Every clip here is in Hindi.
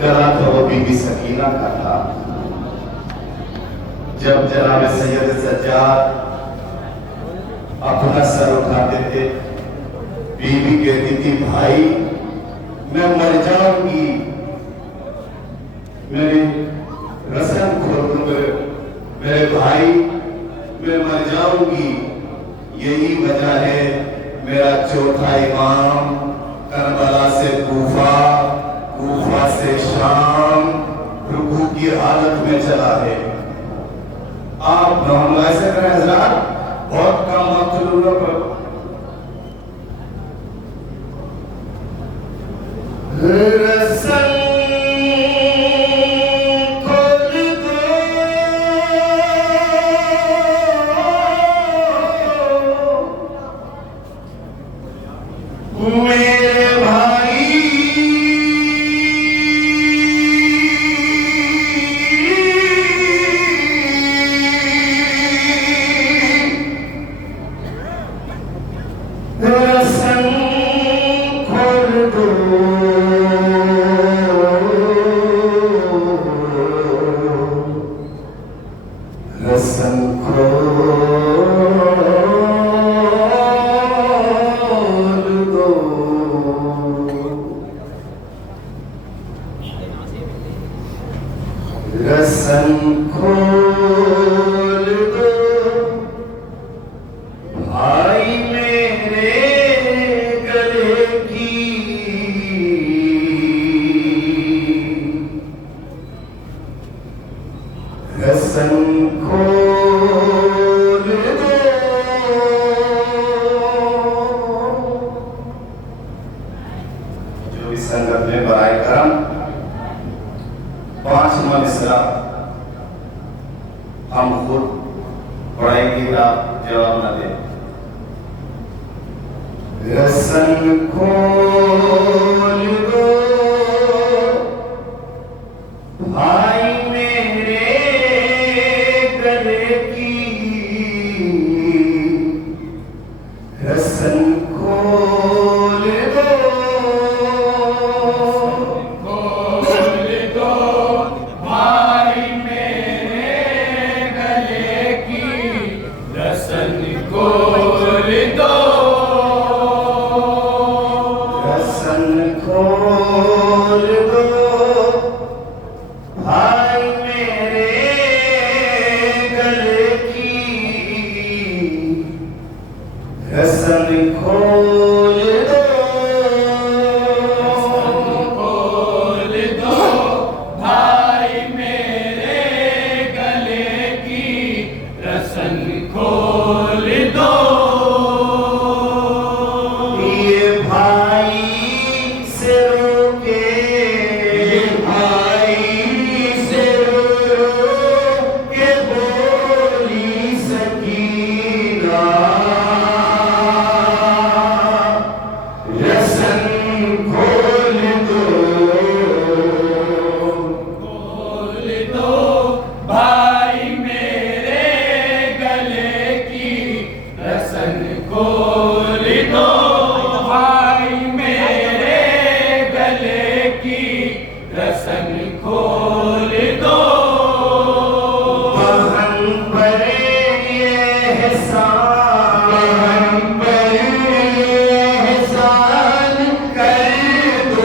गला तो वो बीबी सकीना का था। जब जनाब सैयद सज्जाद अपना सर उठाते थे, बीबी कहती थी भाई मैं मर जाऊंगी, मेरी रस्म खोल दो मेरे भाई, मैं मर जाऊंगी। यही वजह है मेरा चौथा इमाम करबला से कूफा, कूफा से शाम रुकू की हालत में चला है। आप हम ऐसे करें हजरात, बहुत कम वक्त लोगों पर संगत में बराए करम पांचवा मिसरा हम खुद पढ़ाएंगे, आप जवाब न दें। रसन खोल दो भाई मेरे गले की, रसन खोल दो भाई मेरे गले की, रसन खोल दो, रसन खोल दो भाई मेरे गले की, रसन खोल दो, खोल दो भाई मेरे गले की, रसन खोल दो। ये भाई से रोके, ये भाई से रोके बोली सकीना, रसन खोल दो भाई मेरे गले की, रसन खोल दो भाई मेरे गले की, रसन खोल दो। बहन बड़े एहसान, बहन बड़े एहसान कर दो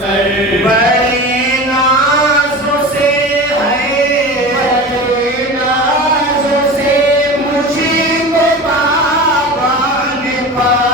बड़े नाज़ों से है, बड़े नाज़ों से मुझको बाबा ने पाला।